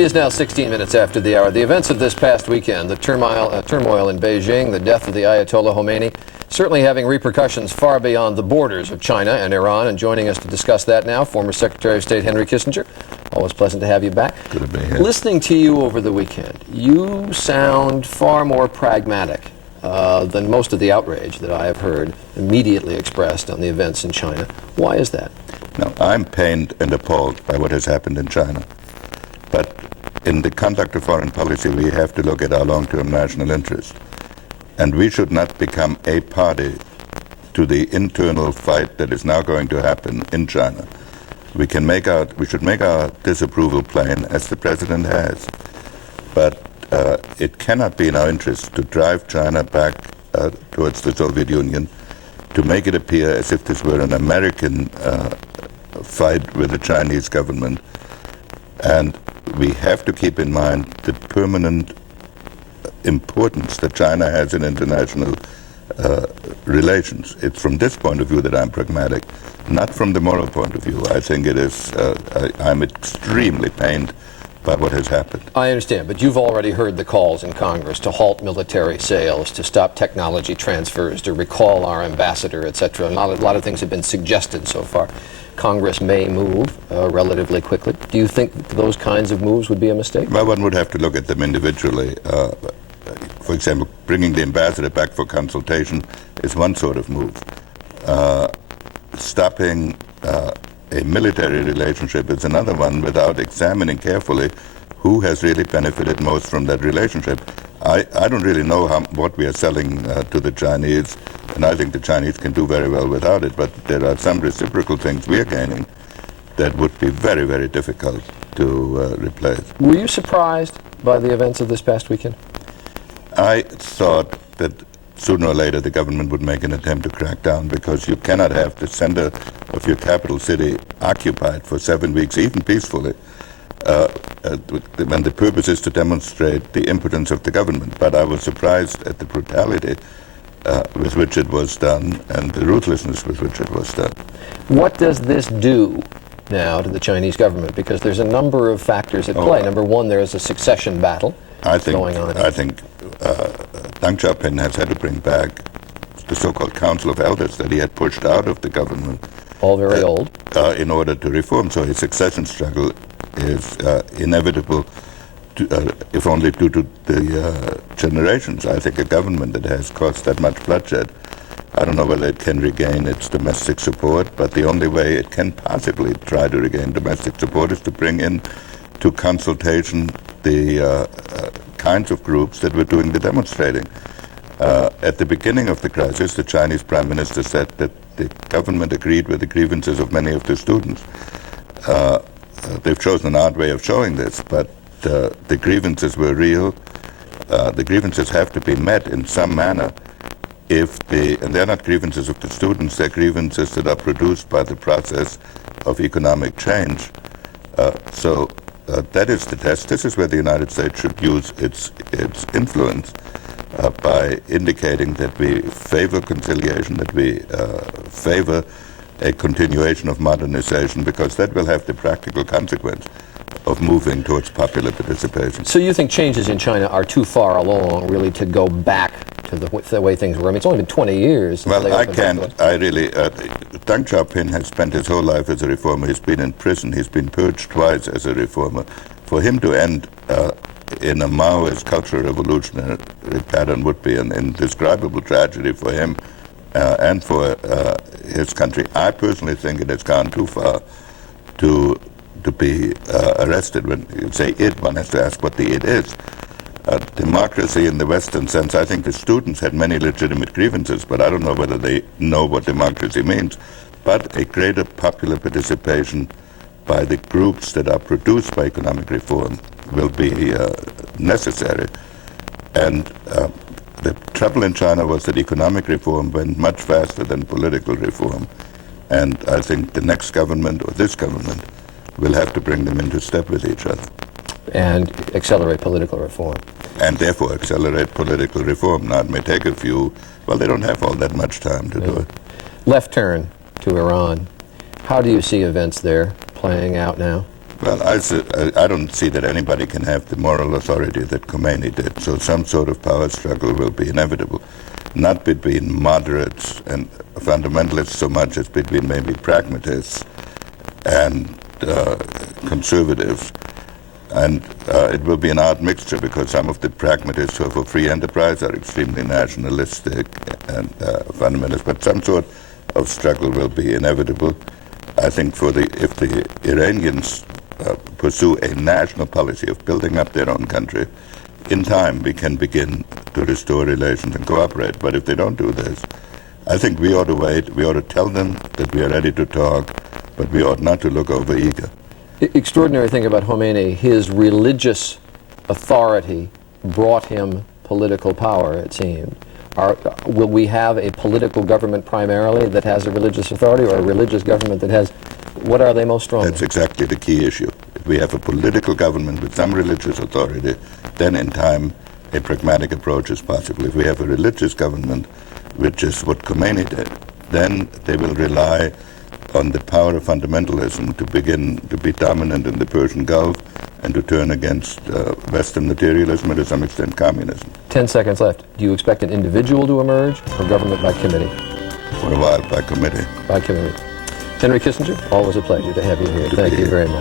It is now 16 minutes after the hour. The events of this past weekend, the turmoil in Beijing, the death of the Ayatollah Khomeini, certainly having repercussions far beyond the borders of China and Iran. And joining us to discuss that now, former Secretary of State Henry Kissinger. Always pleasant to have you back. Good to be here. Listening to you over the weekend, you sound far more pragmatic than most of the outrage that I have heard immediately expressed on the events in China. Why is that? Now, I'm pained and appalled by what has happened in China. But in the conduct of foreign policy, we have to look at our long-term national interest. And we should not become a party to the internal fight that is now going to happen in China. We should make our disapproval plain, as the president has. But it cannot be in our interest to drive China back towards the Soviet Union, to make it appear as if this were an American fight with the Chinese government. And we have to keep in mind the permanent importance that China has in international relations. It's from this point of view that I'm pragmatic, not from the moral point of view. I think it is, I'm extremely pained by what has happened. I understand, but you've already heard the calls in Congress to halt military sales, to stop technology transfers, to recall our ambassador, etc. A lot of things have been suggested so far. Congress may move relatively quickly. Do you think those kinds of moves would be a mistake? Well, one would have to look at them individually. For example, bringing the ambassador back for consultation is one sort of move. Stopping a military relationship is another one, without examining carefully who has really benefited most from that relationship. I don't really know what we are selling to the Chinese, and I think the Chinese can do very well without it, but there are some reciprocal things we are gaining that would be very, very difficult to replace. Were you surprised by the events of this past weekend? I thought that sooner or later the government would make an attempt to crack down, because you cannot have the center of your capital city occupied for 7 weeks, even peacefully, when the purpose is to demonstrate the impotence of the government. But I was surprised at the brutality with which it was done and the ruthlessness with which it was done. What does this do now to the Chinese government? Because there's a number of factors at play. Number one, there is a succession battle going on. I think Deng Xiaoping has had to bring back the so-called Council of Elders that he had pushed out of the government. All very old. In order to reform. So his succession struggle is inevitable, if only due to the generations. I think a government that has caused that much bloodshed, I don't know whether it can regain its domestic support, but the only way it can possibly try to regain domestic support is to bring in to consultation the kinds of groups that were doing the demonstrating. At the beginning of the crisis, the Chinese Prime Minister said that the government agreed with the grievances of many of the students. They've chosen an odd way of showing this, but the grievances were real. The grievances have to be met in some manner. And they're not grievances of the students, they're grievances that are produced by the process of economic change. So that is the test. This is where the United States should use its influence by indicating that we favor conciliation, that we favor a continuation of modernization, because that will have the practical consequence of moving towards popular participation. So you think changes in China are too far along, really, to go back to the way things were? I mean, it's only been 20 years. Well, Deng Xiaoping has spent his whole life as a reformer. He's been in prison. He's been purged twice as a reformer. For him to end in a Maoist cultural revolutionary pattern would be an indescribable tragedy for him and for his country. I personally think it has gone too far to be arrested. When you say it, one has to ask what the it is. Democracy in the Western sense, I think the students had many legitimate grievances, but I don't know whether they know what democracy means. But a greater popular participation by the groups that are produced by economic reform will be necessary. And the trouble in China was that economic reform went much faster than political reform. And I think the next government, or this government, will have to bring them into step with each other. And accelerate political reform. And therefore accelerate political reform. Now, it may take a few, well, they don't have all that much time to do it. Left turn to Iran. How do you see events there playing out now? Well, I don't see that anybody can have the moral authority that Khomeini did, so some sort of power struggle will be inevitable, not between moderates and fundamentalists so much as between maybe pragmatists and conservatives. And it will be an odd mixture because some of the pragmatists who are for free enterprise are extremely nationalistic and fundamentalist, but some sort of struggle will be inevitable. I think if the Iranians pursue a national policy of building up their own country, in time we can begin to restore relations and cooperate. But if they don't do this, I think we ought to wait. We ought to tell them that we are ready to talk, but we ought not to look over eager. Extraordinary thing about Khomeini, his religious authority brought him political power, it seemed. Will we have a political government primarily that has a religious authority, or a religious government that has, what are they most strong in? That's exactly the key issue. If we have a political government with some religious authority, then in time a pragmatic approach is possible. If we have a religious government, which is what Khomeini did, then they will rely on the power of fundamentalism to begin to be dominant in the Persian Gulf and to turn against Western materialism and to some extent communism. 10 seconds left. Do you expect an individual to emerge or government by committee? For a while by committee. By committee. Henry Kissinger, always a pleasure to have you here. Good to Thank be you here. very much.